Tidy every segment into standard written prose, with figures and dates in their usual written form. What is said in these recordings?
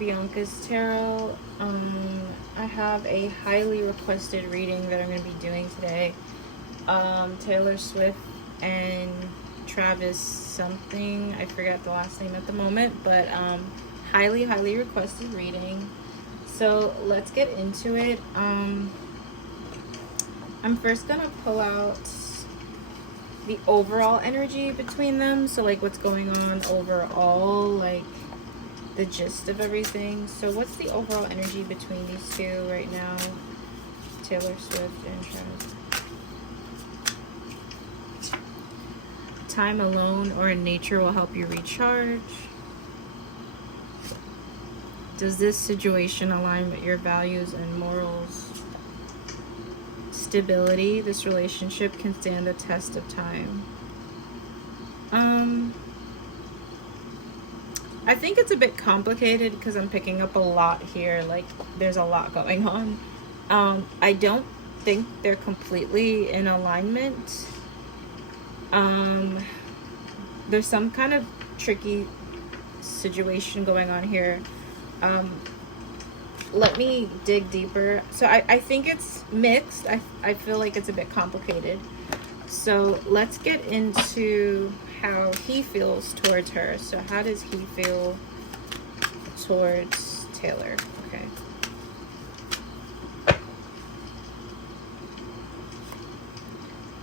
Bianca's Tarot. I have a highly requested reading that I'm going to be doing today. Taylor Swift and Travis something. I forget the last name at the moment, but highly requested reading. So let's get into it. I'm first going to pull out the overall energy between them. So like what's going on overall, like the gist of everything. So what's the overall energy between these two right now? Taylor Swift and Travis. Time alone or in nature will help you recharge. Does this situation align with your values and morals? Stability. This relationship can stand the test of time. I think it's a bit complicated because I'm picking up a lot here. Like, there's a lot going on. I don't think they're completely in alignment. There's some kind of tricky situation going on here. Let me dig deeper. So I think it's mixed. I feel like it's a bit complicated. So let's get into how he feels towards her. So how does he feel towards Taylor? Okay.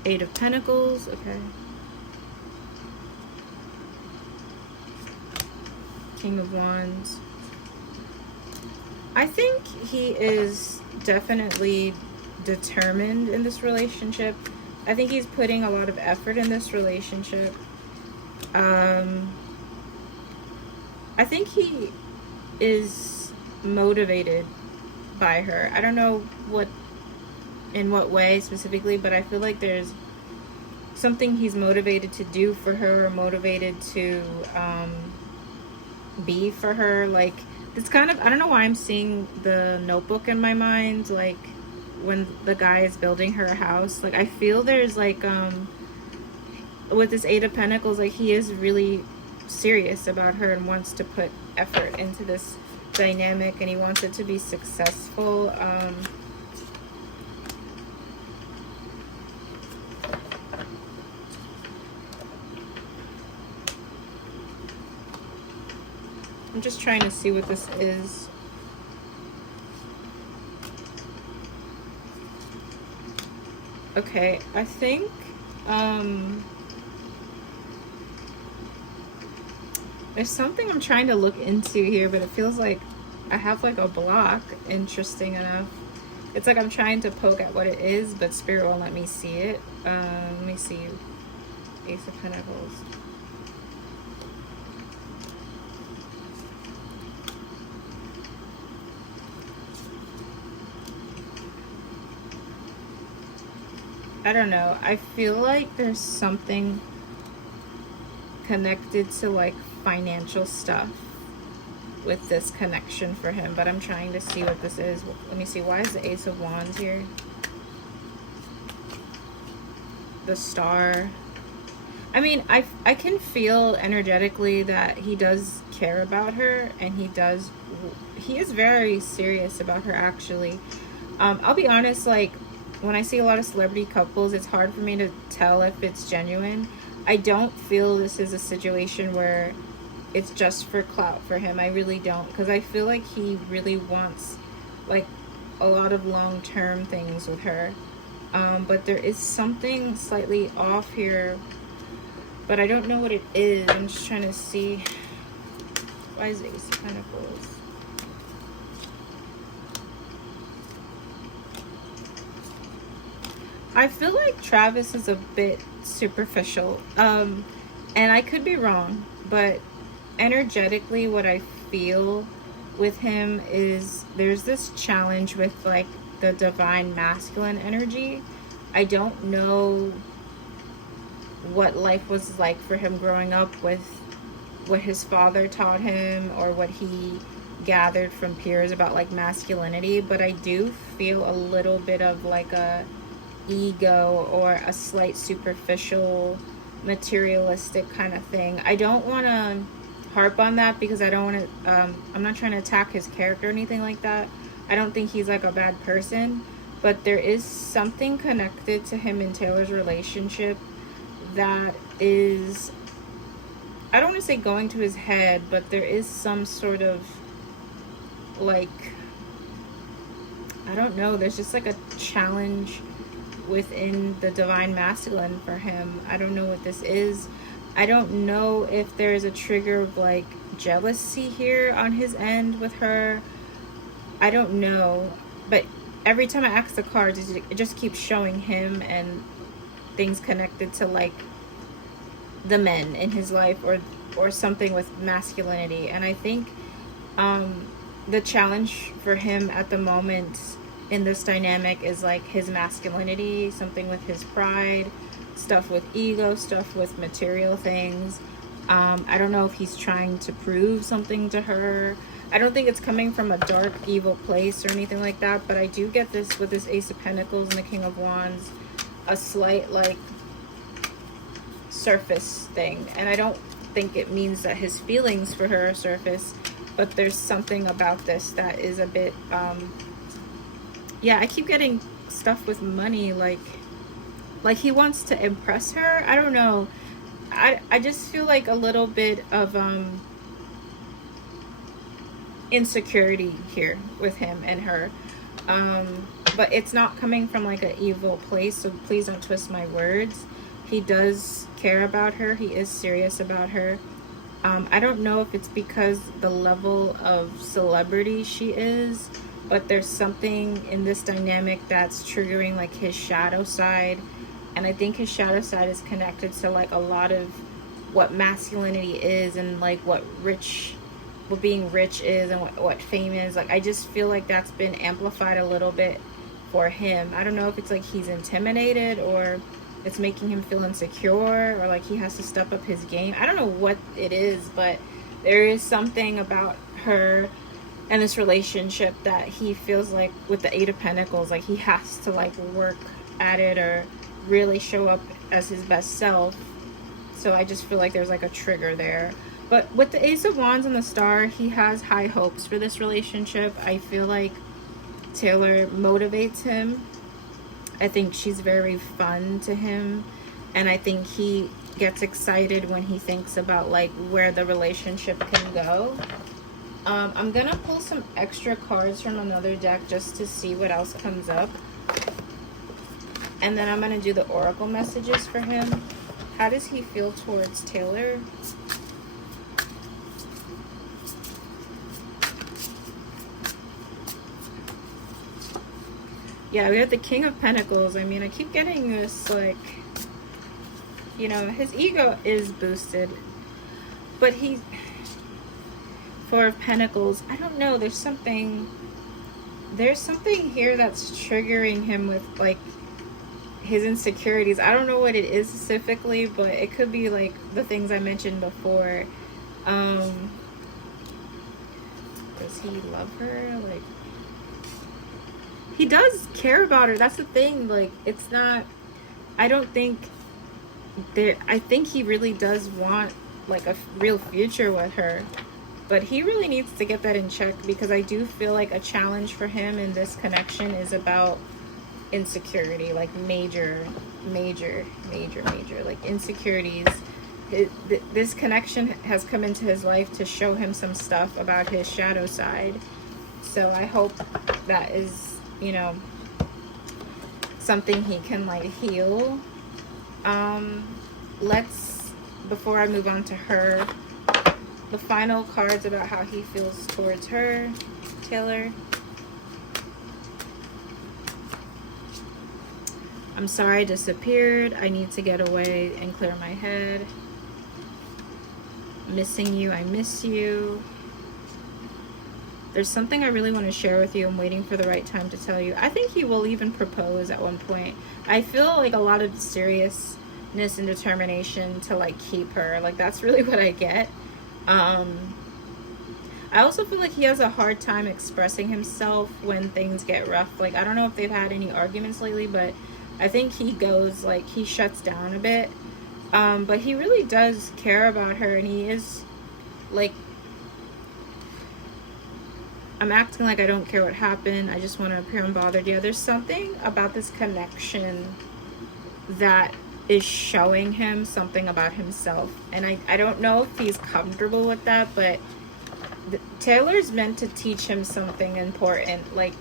Eight of Pentacles. Okay. King of Wands. I think he is definitely determined in this relationship. I think he's putting a lot of effort in this relationship. I think he is motivated by her. I don't know in what way specifically, but I feel like there's something he's motivated to do for her, or motivated to be for her. Like, it's kind of, I don't know why I'm seeing the Notebook in my mind, like when the guy is building her a house. Like, I feel there's like with this Eight of Pentacles, like he is really serious about her and wants to put effort into this dynamic, and he wants it to be successful. I'm just trying to see what this is. Okay, I think there's something I'm trying to look into here, but it feels like I have like a block, interesting enough. It's like I'm trying to poke at what it is, but Spirit won't let me see it. Let me see. Ace of Pentacles. I don't know. I feel like there's something connected to like financial stuff with this connection for him, but I'm trying to see what this is. Let me see. Why is the Ace of Wands here? The Star. I mean, I can feel energetically that he does care about her, and he is very serious about her, actually. I'll be honest, like, when I see a lot of celebrity couples, it's hard for me to tell if it's genuine. I don't feel this is a situation where it's just for clout for him. I really don't, because I feel like he really wants like a lot of long-term things with her. But there is something slightly off here, but I don't know what it is. I'm just trying to see. Why is it Ace of Pentacles? I feel like Travis is a bit superficial, and I could be wrong, but energetically what I feel with him is there's this challenge with like the divine masculine energy. I don't know what life was like for him growing up, with what his father taught him or what he gathered from peers about like masculinity, but I do feel a little bit of like a ego or a slight superficial materialistic kind of thing. I don't want to harp on that because I don't want to, I'm not trying to attack his character or anything like that. I don't think he's like a bad person, but there is something connected to him and Taylor's relationship that is, I don't want to say going to his head, but there is some sort of like, I don't know, there's just like a challenge within the divine masculine for him. I don't know what this is. I don't know if there's a trigger of like jealousy here on his end with her. I don't know, but every time I ask the cards, it just keeps showing him and things connected to like the men in his life or something with masculinity. And I think the challenge for him at the moment in this dynamic is like his masculinity, something with his pride, stuff with ego, stuff with material things. I don't know if he's trying to prove something to her. I don't think it's coming from a dark, evil place or anything like that, but I do get this with this Ace of Pentacles and the King of Wands, a slight, like, surface thing. And I don't think it means that his feelings for her are surface, but there's something about this that is a bit, yeah, I keep getting stuff with money, like he wants to impress her. I don't know. I just feel like a little bit of, insecurity here with him and her, but it's not coming from like an evil place, so please don't twist my words. He does care about her. He is serious about her. I don't know if it's because the level of celebrity she is, but there's something in this dynamic that's triggering like his shadow side, and I think his shadow side is connected to like a lot of what masculinity is and like what being rich is and what fame is. Like, I just feel like that's been amplified a little bit for him. I don't know if it's like he's intimidated or it's making him feel insecure or like he has to step up his game. I don't know what it is, but there is something about her and this relationship that he feels like with the Eight of Pentacles, like he has to like work at it or really show up as his best self. So I just feel like there's like a trigger there. But with the Ace of Wands and the Star, he has high hopes for this relationship. I feel like Taylor motivates him. I think she's very fun to him. And I think he gets excited when he thinks about like where the relationship can go. I'm going to pull some extra cards from another deck just to see what else comes up. And then I'm going to do the oracle messages for him. How does he feel towards Taylor? Yeah, we have the King of Pentacles. I mean, I keep getting this, like, you know, his ego is boosted. But he, Four of Pentacles, I don't know, there's something here that's triggering him with, like, his insecurities. I don't know what it is specifically, but it could be, like, the things I mentioned before. Does he love her? Like, he does care about her. That's the thing. Like, it's not, I don't think I think he really does want like a real future with her, but he really needs to get that in check, because I do feel like a challenge for him in this connection is about insecurity, like major like insecurities. This connection has come into his life to show him some stuff about his shadow side. So I hope that is, you know, something he can like heal. Before I move on to her, the final cards about how he feels towards her, Taylor. I'm sorry I disappeared. I need to get away and clear my head. Missing you, I miss you. There's something I really want to share with you. I'm waiting for the right time to tell you. I think he will even propose at one point. I feel like a lot of seriousness and determination to like keep her. Like, that's really what I get. I also feel like he has a hard time expressing himself when things get rough. Like, I don't know if they've had any arguments lately, but I think he goes, like, he shuts down a bit. But he really does care about her, and he is like, I'm acting like I don't care what happened. I just want to appear unbothered. Yeah, there's something about this connection that is showing him something about himself. And I don't know if he's comfortable with that, but Taylor's meant to teach him something important. Like,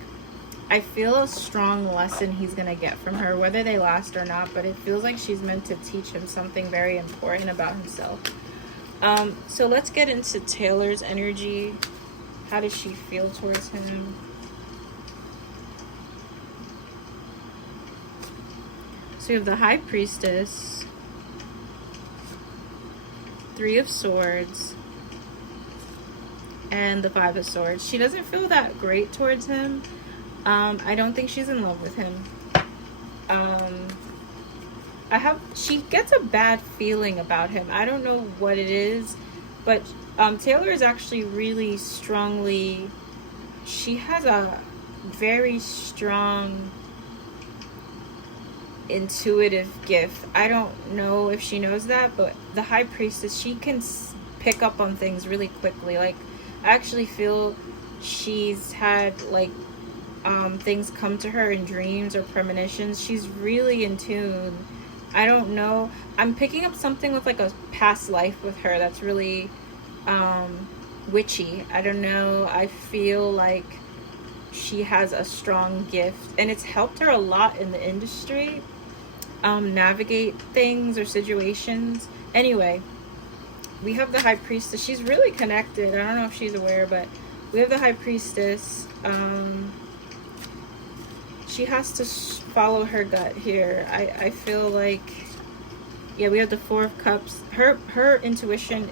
I feel a strong lesson he's going to get from her, whether they last or not, but it feels like she's meant to teach him something very important about himself. So let's get into Taylor's energy. How does she feel towards him? So you have the High Priestess, Three of Swords, and the Five of Swords. She doesn't feel that great towards him. I don't think she's in love with him. She gets a bad feeling about him. I don't know what it is, but Taylor is actually really strongly, she has a very strong intuitive gift. I don't know if she knows that, but the High Priestess, she can pick up on things really quickly. Like, I actually feel she's had like things come to her in dreams or premonitions. She's really in tune. I don't know, I'm picking up something with like a past life with her that's really witchy. I don't know, I feel like she has a strong gift, and it's helped her a lot in the industry navigate things or situations. Anyway, we have the High Priestess. She's really connected. I don't know if she's aware, but we have the High Priestess. She has to follow her gut here. I feel like, yeah, we have the Four of Cups. Her intuition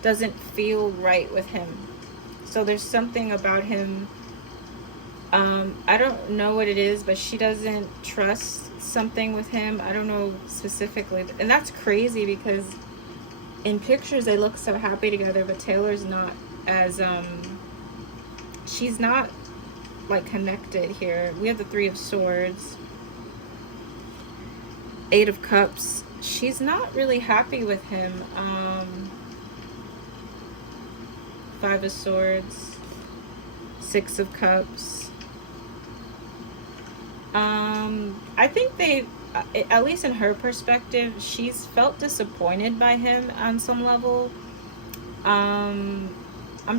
doesn't feel right with him. So there's something about him. I don't know what it is, but she doesn't trust something with him. I don't know specifically, and that's crazy because in pictures they look so happy together, but Taylor's not as she's not like connected here. We have the Three of Swords, Eight of Cups. She's not really happy with him. Five of Swords, Six of Cups. I think at least in her perspective, she's felt disappointed by him on some level. I'm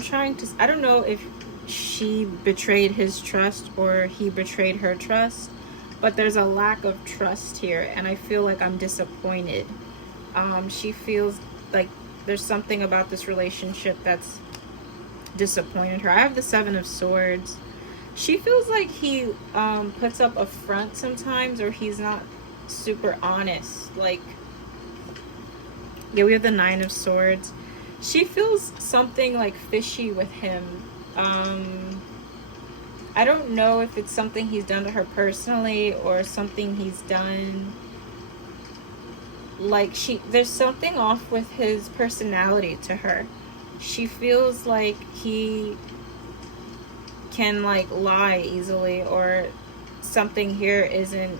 trying to, I don't know if she betrayed his trust or he betrayed her trust, but there's a lack of trust here, and I feel like I'm disappointed. She feels like there's something about this relationship that's disappointed her. I have the Seven of Swords. She feels like he puts up a front sometimes, or he's not super honest. Like, yeah, we have the Nine of Swords. She feels something like fishy with him. I don't know if it's something he's done to her personally or something he's done. Like, there's something off with his personality to her. She feels like he can like lie easily, or something here isn't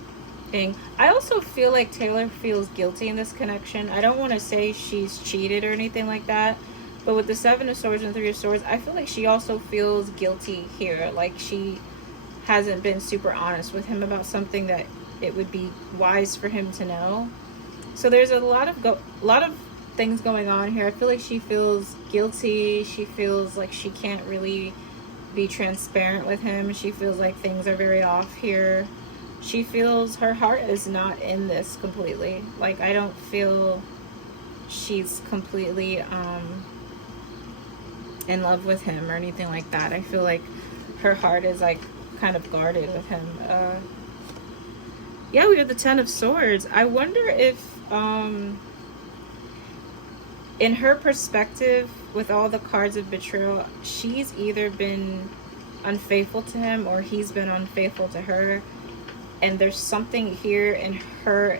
thing. I also feel like Taylor feels guilty in this connection. I don't want to say she's cheated or anything like that, but with the Seven of Swords and Three of Swords, I feel like she also feels guilty here. Like, she hasn't been super honest with him about something that it would be wise for him to know. So there's a lot of things going on here. I feel like she feels guilty. She feels like she can't really be transparent with him. She feels like things are very off here. She feels her heart is not in this completely. Like, I don't feel she's completely in love with him or anything like that. I feel like her heart is like kind of guarded with him. Yeah, we have the Ten of Swords. I wonder if in her perspective, with all the cards of betrayal, she's either been unfaithful to him or he's been unfaithful to her. And there's something here in her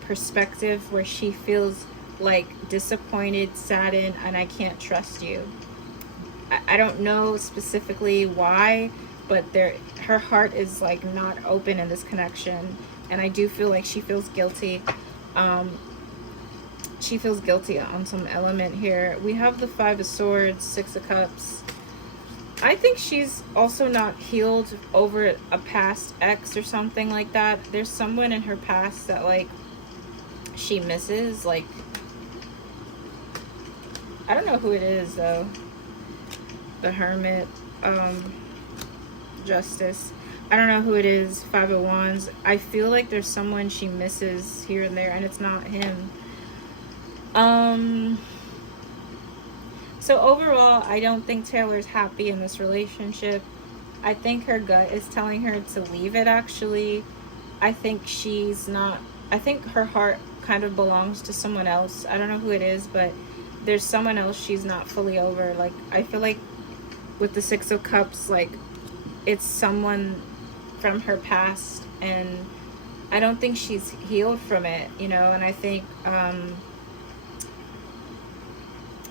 perspective where she feels like disappointed, saddened, and I can't trust you. I don't know specifically why, but her heart is like not open in this connection. And I do feel like she feels guilty. she feels guilty on some element here. We have the Five of Swords, Six of Cups. I think she's also not healed over a past ex or something like that. There's someone in her past that, like, she misses. Like, I don't know who it is, though. The Hermit, Justice. I don't know who it is. Five of Wands. I feel like there's someone she misses here and there, and it's not him. So overall, I don't think Taylor's happy in this relationship. I think her gut is telling her to leave it, actually. I think she's not... I think her heart kind of belongs to someone else. I don't know who it is, but there's someone else she's not fully over. Like, I feel like with the Six of Cups, like, it's someone from her past, and I don't think she's healed from it, you know. And I think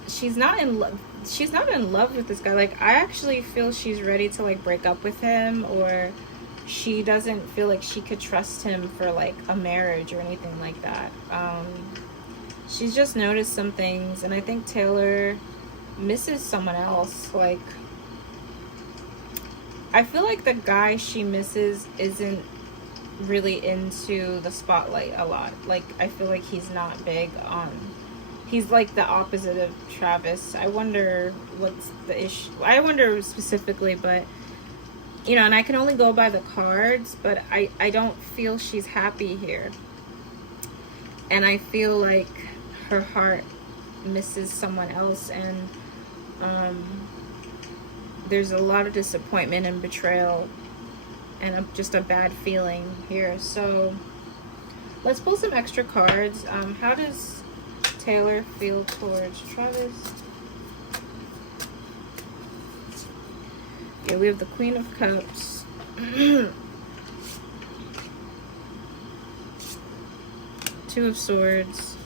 she's not in love with this guy. Like, I actually feel she's ready to, like, break up with him, or she doesn't feel like she could trust him for, like, a marriage or anything like that. She's just noticed some things, and I think Taylor misses someone else. Like, I feel like the guy she misses isn't really into the spotlight a lot. Like, I feel like he's not big on... He's like the opposite of Travis. I wonder what's the issue. I wonder specifically, but, you know, and I can only go by the cards, but I don't feel she's happy here. And I feel like her heart misses someone else, and there's a lot of disappointment and betrayal and just a bad feeling here. So let's pull some extra cards. How does Taylor feel towards Travis? Okay, we have the Queen of Cups. Two of Swords.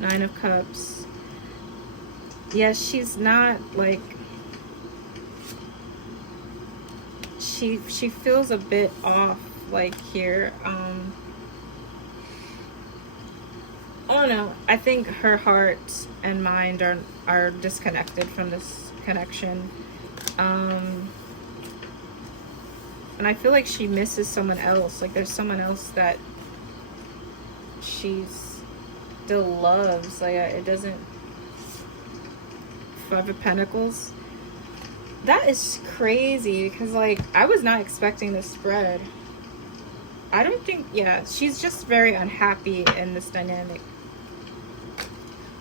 Nine of Cups. Yes, she's not, like... She feels a bit off, like, here. I don't know. I think her heart and mind are disconnected from this connection. And I feel like she misses someone else. Like, there's someone else that she still loves. Like, it doesn't... Five of Pentacles. That is crazy, because, like, I was not expecting this spread. I don't think... Yeah, she's just very unhappy in this dynamic.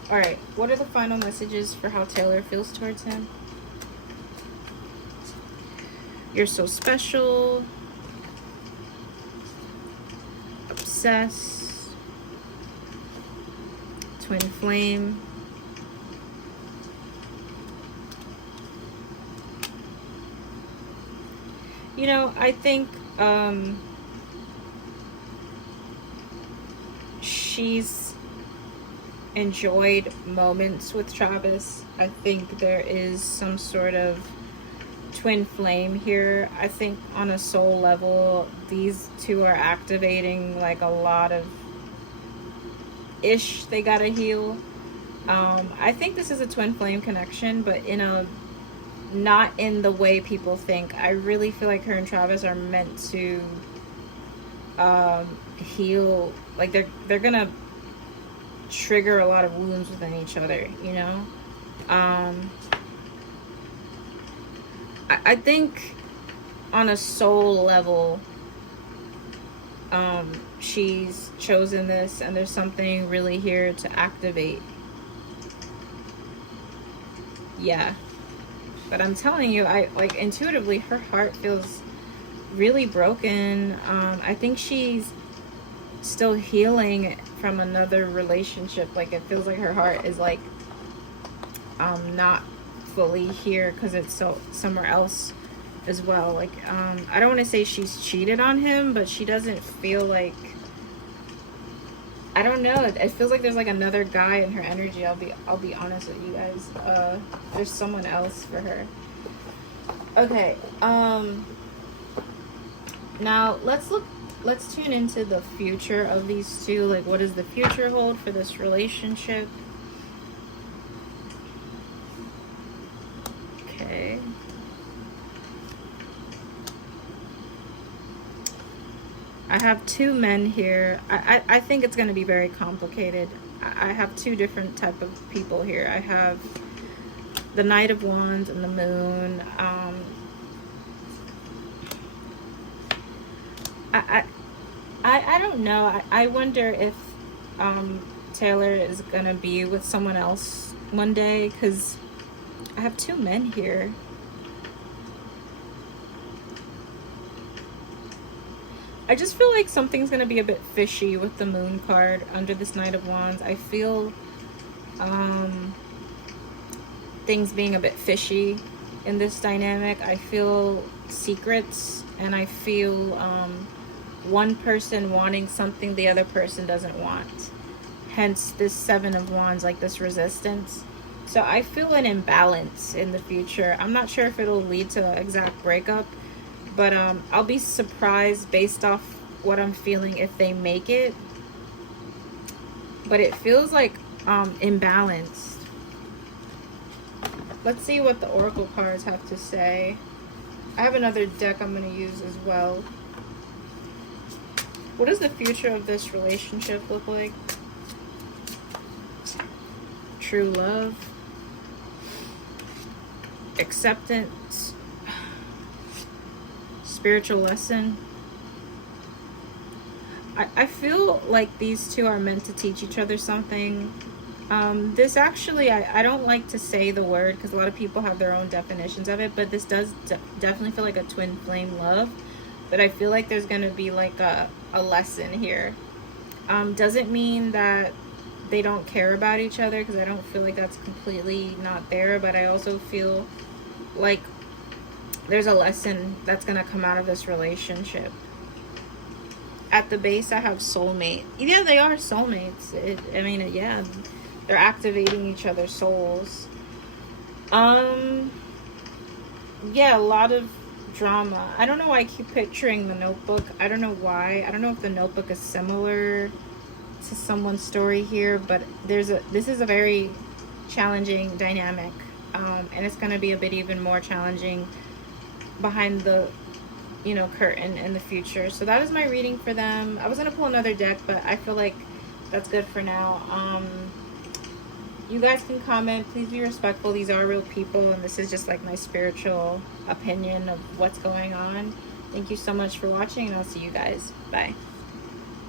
Alright, what are the final messages for how Taylor feels towards him? You're so special. Obsessed. Twin flame. You know, I think she's enjoyed moments with Travis. I think there is some sort of twin flame here. I think on a soul level, these two are activating, like, a lot of they gotta heal. I think this is a twin flame connection, but in a not in the way people think. I really feel like her and Travis are meant to heal. Like, they're gonna trigger a lot of wounds within each other, you know. I think on a soul level, she's chosen this, and there's something really here to activate. Yeah. But I'm telling you, like, intuitively, her heart feels really broken. I think she's still healing from another relationship. Like, it feels like her heart is, like, not fully here because it's so somewhere else as well. Like, I don't want to say she's cheated on him, but she doesn't feel like... I don't know. It feels like there's, like, another guy in her energy. I'll be honest with you guys. There's someone else for her. Okay. Now let's look let's tune into the future of these two. Like, what does the future hold for this relationship? Okay. I have two men here. I think it's going to be very complicated. I have two different type of people here. I have the Knight of Wands and the Moon. I don't know. I wonder if Taylor is going to be with someone else one day, because I have two men here. I just feel like something's going to be a bit fishy with the Moon card under this Knight of Wands. I feel things being a bit fishy in this dynamic. I feel secrets, and I feel one person wanting something the other person doesn't want. Hence this Seven of Wands, like this resistance. So I feel an imbalance in the future. I'm not sure if it'll lead to an exact breakup, but I'll be surprised based off what I'm feeling if they make it. But it feels like imbalanced. Let's see what the Oracle cards have to say. I have another deck I'm going to use as well. What does the future of this relationship look like? True love. Acceptance. Spiritual lesson. I feel like these two are meant to teach each other something. This actually, I don't like to say the word because a lot of people have their own definitions of it, but this does definitely feel like a twin flame love. But I feel like there's going to be like a lesson here. Doesn't mean that they don't care about each other, because I don't feel like that's completely not there, but I also feel like there's a lesson that's going to come out of this relationship. At the base, I have soulmate. Yeah, they are soulmates. Yeah, they're activating each other's souls. Yeah, a lot of drama. I don't know why I keep picturing The Notebook. I don't know why. I don't know if The Notebook is similar to someone's story here, but this is a very challenging dynamic, and it's going to be a bit even more challenging behind the curtain in the future. So that is my reading for them. I was going to pull another deck, but I feel like that's good for now. You guys can comment. Please be respectful. These are real people, and this is just like my spiritual opinion of what's going on. Thank you so much for watching, and I'll see you guys. Bye.